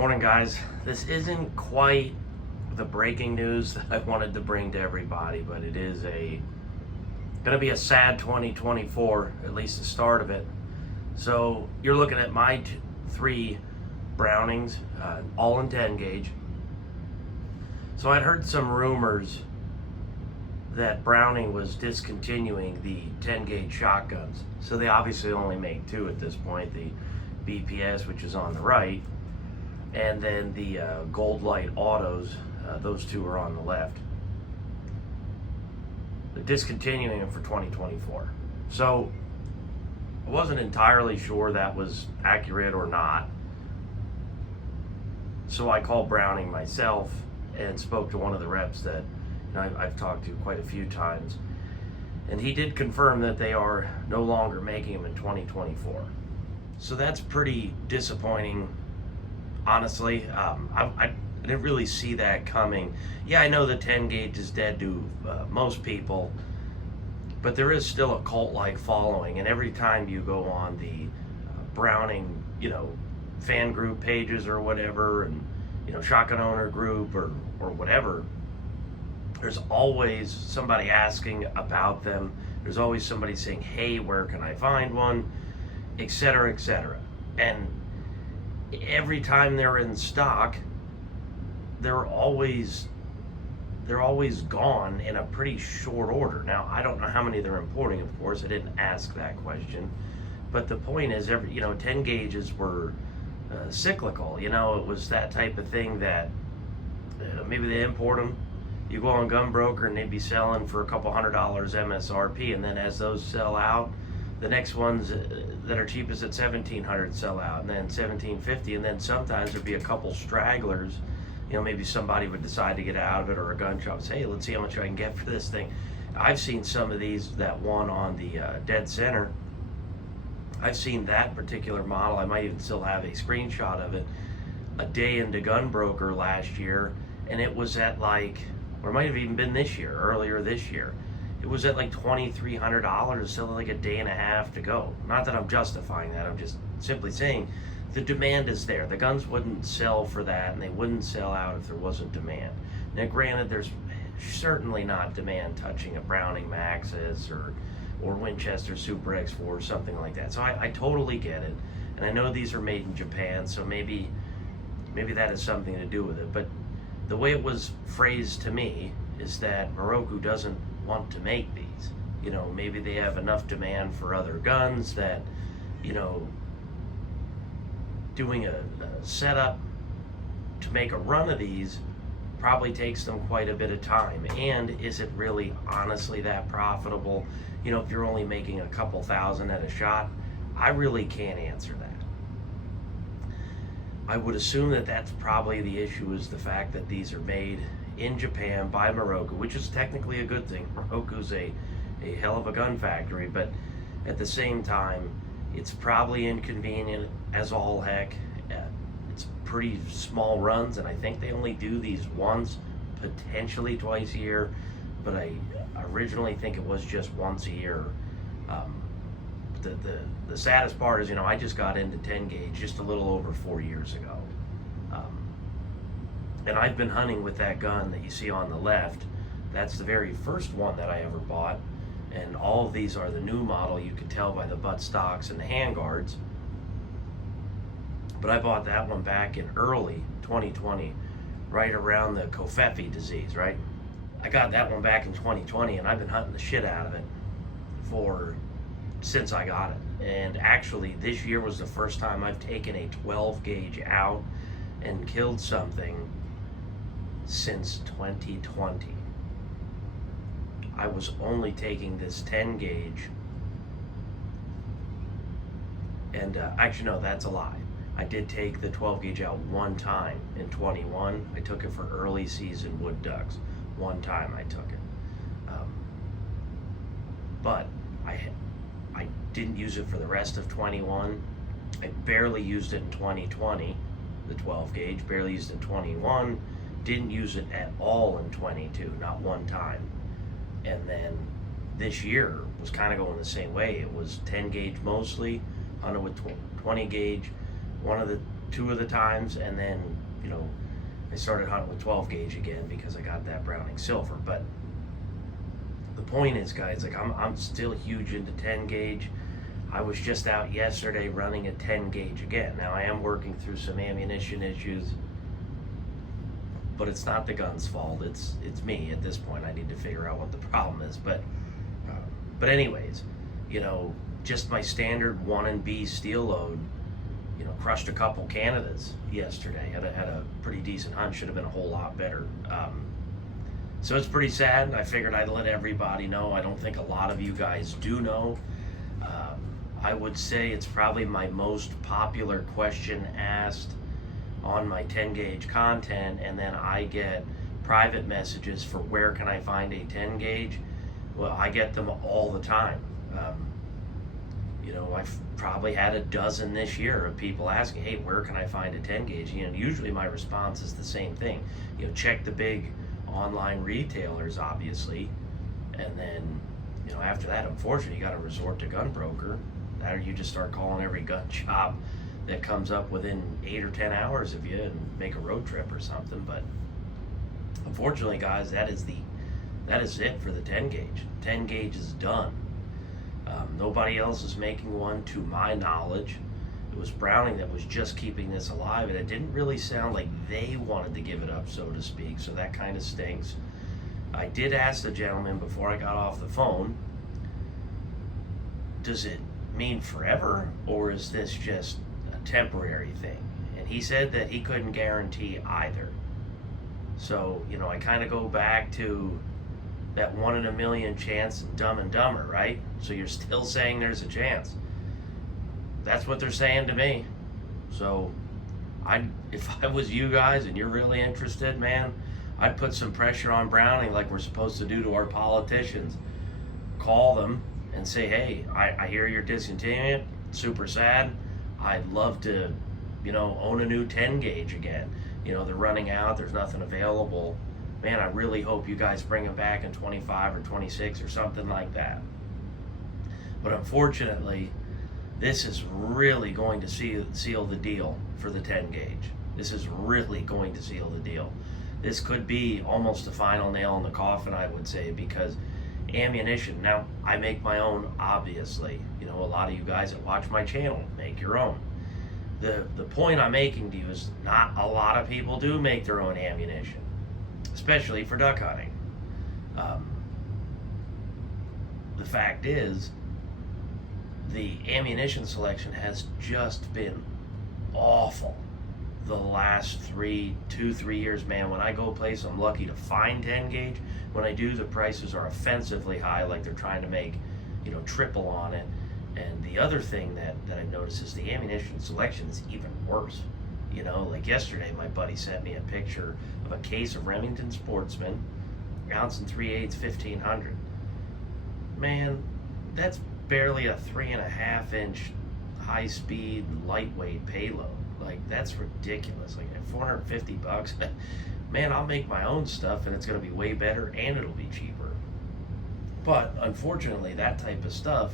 Morning, guys. This isn't quite the breaking news that I wanted to bring to everybody, but it is going to be a sad 2024, at least the start of it. So you're looking at my three Brownings, all in 10 gauge. So I'd heard some rumors that Browning was discontinuing the 10 gauge shotguns. So they obviously only make two at this point, the BPS, which is on the right, and then the Gold Light Autos, those two are on the left. They're discontinuing them for 2024. So I wasn't entirely sure that was accurate or not. So I called Browning myself and spoke to one of the reps that I've talked to quite a few times. And he did confirm that they are no longer making them in 2024. So that's pretty disappointing. Honestly, I didn't really see that coming. Yeah, I know the 10 gauge is dead to most people, but there is still a cult-like following, and every time you go on the Browning, fan group pages or whatever, and shotgun owner group or whatever, there's always somebody asking about them. There's always somebody saying, "Hey, where can I find one?" etc., etc. And every time they're in stock, they're always gone in a pretty short order. Now, I don't know how many they're importing, of course. I didn't ask that question. But the point is, 10 gauges were cyclical. It was that type of thing that maybe they import them. You go on GunBroker and they'd be selling for a couple $100 MSRP, and then as those sell out, the next ones that are cheapest at $1,700 sell out, and then $1,750, and then sometimes there'd be a couple stragglers. Maybe somebody would decide to get out of it, or a gun shop say, "Hey, let's see how much I can get for this thing." I've seen some of these. That one on the dead center, I've seen that particular model. I might even still have a screenshot of it a day into GunBroker last year, and it was at or it might have even been earlier this year. It was at $2,300, still a day and a half to go. Not that I'm justifying that, I'm just simply saying the demand is there. The guns wouldn't sell for that, and they wouldn't sell out if there wasn't demand. Now, granted, there's certainly not demand touching a Browning Maxus or Winchester Super X4 or something like that. So I totally get it. And I know these are made in Japan, so maybe that has something to do with it. But the way it was phrased to me is that Miroku doesn't want to make these. Maybe they have enough demand for other guns that, doing a setup to make a run of these probably takes them quite a bit of time. And is it really honestly that profitable? If you're only making a couple thousand at a shot, I really can't answer that. I would assume that that's probably the issue, is the fact that these are made in Japan by Miroku, which is technically a good thing. Miroku's a hell of a gun factory, but at the same time, it's probably inconvenient as all heck. It's pretty small runs, and I think they only do these once, potentially twice a year, but I originally think it was just once a year. The saddest part is, I just got into 10 gauge just a little over 4 years ago. And I've been hunting with that gun that you see on the left. That's the very first one that I ever bought. And all of these are the new model. You can tell by the butt stocks and the handguards. But I bought that one back in early 2020, right around the Covfefe disease, right? I got that one back in 2020, and I've been hunting the shit out of it since I got it. And actually, this year was the first time I've taken a 12 gauge out and killed something since 2020. I was only taking this 10 gauge, and actually no, that's a lie. I did take the 12 gauge out one time in 21. I took it for early season wood ducks. One time I took it. But I didn't use it for the rest of 21. I barely used it in 2020, the 12 gauge, barely used it in 21, didn't use it at all in 22, not one time. And then this year was kind of going the same way. It was 10 gauge mostly, hunted with 20 gauge. One of the two of the times, and then, you know, I started hunting with 12 gauge again because I got that Browning Silver. But the point is, guys, like I'm still huge into 10 gauge. I was just out yesterday running a 10 gauge again. Now I am working through some ammunition issues, but it's not the gun's fault. It's me at this point. I need to figure out what the problem is. But anyways, you know, just my standard 1B steel load, you know, crushed a couple Canadas yesterday. Had a pretty decent hunt. Should have been a whole lot better. So it's pretty sad. I figured I'd let everybody know. I don't think a lot of you guys do know. I would say it's probably my most popular question asked on my 10 gauge content, and then I get private messages for where can I find a 10 gauge. Well, I get them all the time. You know, I've probably had a dozen this year of people asking, hey, where can I find a 10 gauge? You know, usually my response is the same thing. You know, check the big online retailers, obviously, and then, you know, after that, unfortunately, you got to resort to GunBroker. Or you just start calling every gun shop that comes up within 8 or 10 hours of you and make a road trip or something. But unfortunately, guys, that is it for the 10 gauge. 10 gauge is done. Nobody else is making one to my knowledge. It was Browning that was just keeping this alive, and it didn't really sound like they wanted to give it up, so to speak, so that kind of stinks. I did ask the gentleman before I got off the phone, does it mean forever, or is this just a temporary thing? And he said that he couldn't guarantee either. So, you know, I kind of go back to that 1 in a million chance in Dumb and Dumber, right? So you're still saying there's a chance. That's what they're saying to me. So if I was you guys and you're really interested, man, I'd put some pressure on Browning like we're supposed to do to our politicians. Call them and say, hey, I hear you're discontinuing it. Super sad. I'd love to, you know, own a new 10 gauge again. You know, they're running out. There's nothing available. Man, I really hope you guys bring them back in 25 or 26 or something like that. But unfortunately, this is really going to seal the deal for the 10 gauge. This is really going to seal the deal. This could be almost the final nail in the coffin, I would say, because ammunition, now I make my own, obviously. You know, a lot of you guys that watch my channel make your own. The point I'm making to you is not a lot of people do make their own ammunition, especially for duck hunting. The fact is, the ammunition selection has just been awful the last 3 years, man. When I go place, I'm lucky to find 10 gauge. When I do, the prices are offensively high, like they're trying to make, you know, triple on it. And the other thing that I've noticed is the ammunition selection is even worse. You know, like yesterday, my buddy sent me a picture of a case of Remington Sportsman, ounce and 3/8, 1500. Man, that's barely a 3.5 inch high speed lightweight payload. Like, that's ridiculous. Like, at $450, man, I'll make my own stuff and it's going to be way better and it'll be cheaper. But unfortunately, that type of stuff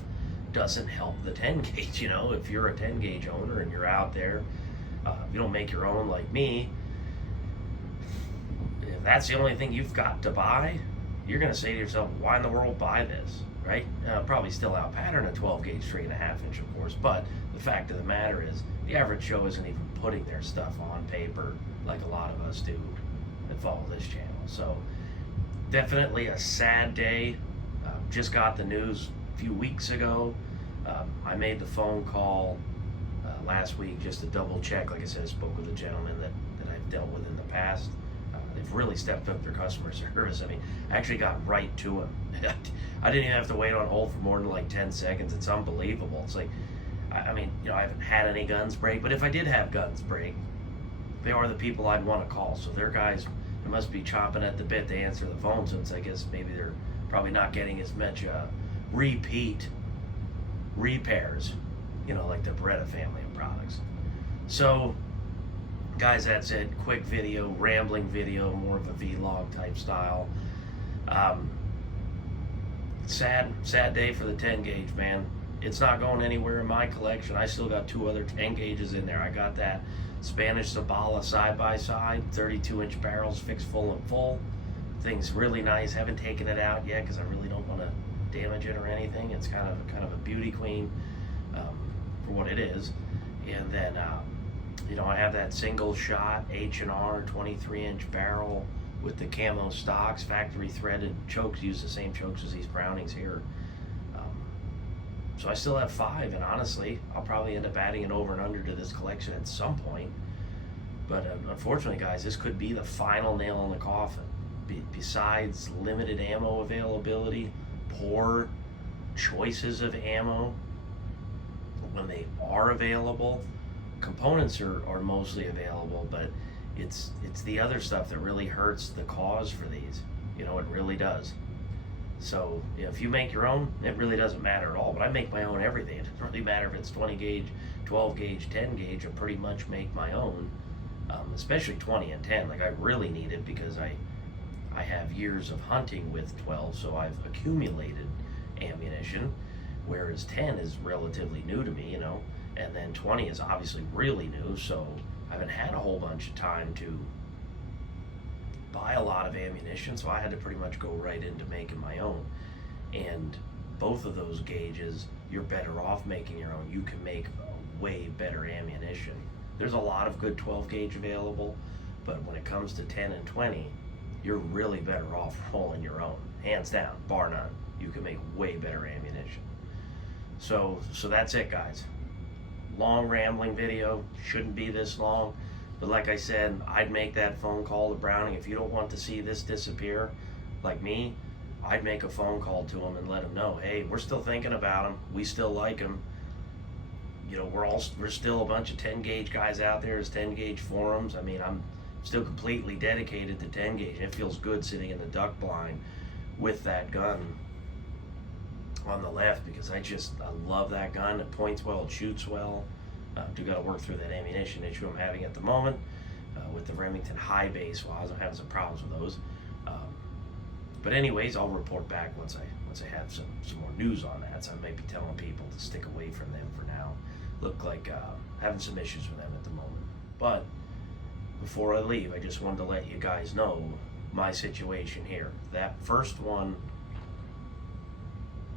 doesn't help the 10 gauge. You know, if you're a 10 gauge owner and you're out there, you don't make your own like me, if that's the only thing you've got to buy, you're going to say to yourself, why in the world buy this, right? Probably still out pattern a 12 gauge 3.5 inch, of course, but the fact of the matter is the average Joe isn't even putting their stuff on paper like a lot of us do that follow this channel. So definitely a sad day. Just got the news a few weeks ago. I made the phone call last week just to double check. Like I said, I spoke with a gentleman that I've dealt with in the past. They've really stepped up their customer service. I mean, I actually got right to him. I didn't even have to wait on hold for more than like 10 seconds. It's unbelievable. It's like, I mean, you know, I haven't had any guns break, but if I did have guns break, they are the people I'd want to call. So their guys, they must be chomping at the bit to answer the phone, since I guess maybe they're probably not getting as much repeat repairs, you know, like the Beretta family of products. So, guys, that's it. Quick video, rambling video, more of a vlog type style. Sad day for the 10 gauge, man. It's not going anywhere in my collection. I still got 2 other 10 gauges in there. I got that Spanish Zabala side-by-side, 32-inch barrels, fixed full and full. Thing's really nice. Haven't taken it out yet because I really don't want to damage it or anything. It's kind of a beauty queen for what it is. And then I have that single shot H&R 23-inch barrel with the camo stocks, factory threaded chokes. Use the same chokes as these Brownings here. So I still have 5, and honestly, I'll probably end up adding an over and under to this collection at some point. But unfortunately, guys, this could be the final nail in the coffin. Besides limited ammo availability, poor choices of ammo when they are available. Components are mostly available, but it's the other stuff that really hurts the cause for these. It really does. So if you make your own, it really doesn't matter at all. But I make my own everything. It doesn't really matter if it's 20 gauge, 12 gauge, 10 gauge. I pretty much make my own, especially 20 and 10. Like I really need it because I have years of hunting with 12, so I've accumulated ammunition, whereas 10 is relatively new to me, and then 20 is obviously really new, so I haven't had a whole bunch of time to buy a lot of ammunition, so I had to pretty much go right into making my own. And both of those gauges, you're better off making your own. You can make way better ammunition. There's a lot of good 12 gauge available, but when it comes to 10 and 20, you're really better off rolling your own, hands down, bar none. You can make way better ammunition. So that's it, guys. Long rambling video, shouldn't be this long. But like I said, I'd make that phone call to Browning. If you don't want to see this disappear, like me, I'd make a phone call to him and let him know, hey, we're still thinking about him. We still like him. We're still a bunch of 10 gauge guys out there. There's 10 gauge forums. I mean, I'm still completely dedicated to 10 gauge. It feels good sitting in the duck blind with that gun on the left because I love that gun. It points well, it shoots well. Do got to work through that ammunition issue I'm having at the moment with the Remington high base. Well, I'm having some problems with those. But anyways, I'll report back once I have some more news on that. So I might be telling people to stick away from them for now. Look like having some issues with them at the moment. But before I leave, I just wanted to let you guys know my situation here. That first one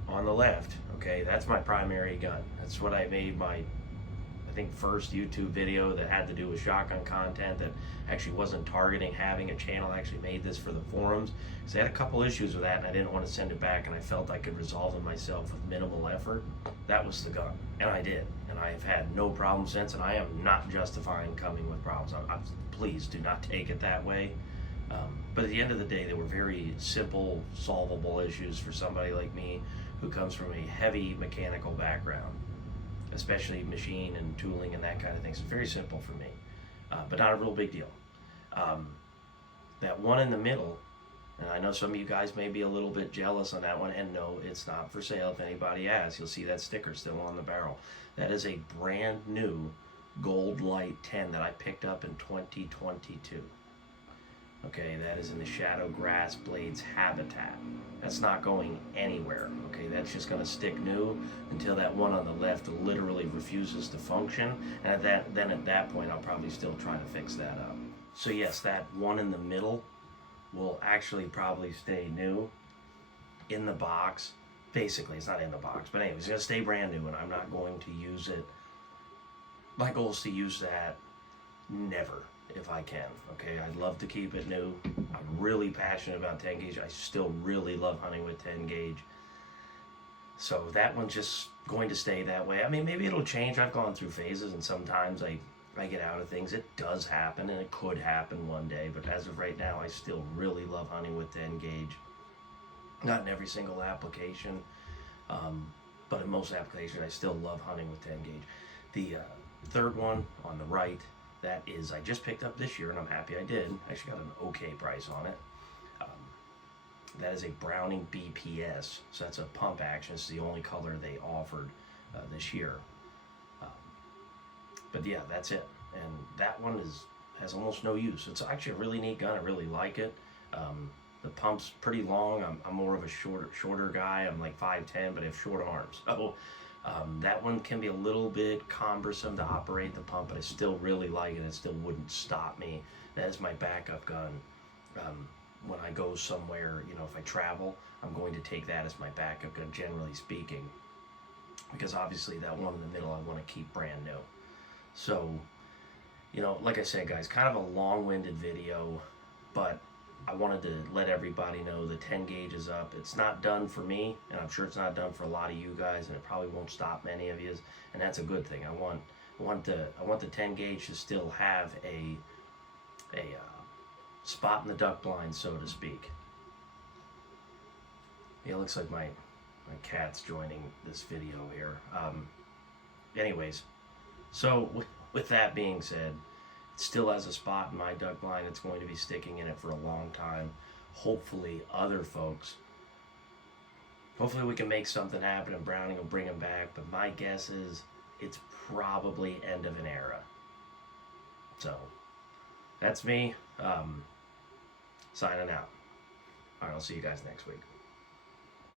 on the left, okay, that's my primary gun. That's what I made my first YouTube video that had to do with shotgun content that actually wasn't targeting having a channel. I actually made this for the forums because I had a couple issues with that and I didn't want to send it back, and I felt I could resolve them myself with minimal effort. That was the gun, and I did, and I have had no problem since, and I am not justifying coming with problems. Please do not take it that way. But at the end of the day, they were very simple, solvable issues for somebody like me who comes from a heavy mechanical background, especially machine and tooling and that kind of thing. So it's very simple for me, but not a real big deal. That one in the middle, and I know some of you guys may be a little bit jealous on that one, and no, it's not for sale. If anybody asks, you'll see that sticker still on the barrel. That is a brand new Gold Light 10 that I picked up in 2022. Okay, that is in the Shadow Grass Blades habitat. That's not going anywhere. Okay, that's just going to stick new until that one on the left literally refuses to function, and then at that point I'll probably still try to fix that up. So yes, that one in the middle will actually probably stay new in the box. Basically, it's not in the box, but anyways, it's going to stay brand new, and I'm not going to use it. My goal is to use that never, if I can. Okay, I'd love to keep it new. I'm really passionate about 10 gauge. I still really love hunting with 10 gauge. So that one's just going to stay that way. I mean, maybe it'll change. I've gone through phases, and sometimes I get out of things. It does happen, and it could happen one day. But as of right now, I still really love hunting with 10 gauge. Not in every single application, but in most applications, I still love hunting with 10 gauge. The third one on the right, that is, I just picked up this year, and I'm happy I did. I actually got an okay price on it. That is a Browning BPS, so that's a pump action. It's the only color they offered this year. But yeah, that's it. And that one has almost no use. It's actually a really neat gun. I really like it. The pump's pretty long. I'm more of a shorter guy. I'm like 5'10", but I have short arms. So That one can be a little bit cumbersome to operate the pump, but I still really like it. It still wouldn't stop me. That is my backup gun. When I go somewhere, you know, if I travel, I'm going to take that as my backup gun, generally speaking, because obviously that one in the middle I want to keep brand new. So, you know, like I said, guys, kind of a long-winded video, but I wanted to let everybody know the 10 gauge is up. It's not done for me, and I'm sure it's not done for a lot of you guys, and it probably won't stop many of you, and that's a good thing. I want the 10 gauge to still have a spot in the duck blind, so to speak. Yeah, it looks like my cat's joining this video here. Anyways, so with that being said, it still has a spot in my duck blind. It's going to be sticking in it for a long time. Hopefully other folks, hopefully we can make something happen and Browning will bring them back, but my guess is it's probably end of an era. So that's me signing out. All right, I'll see you guys next week.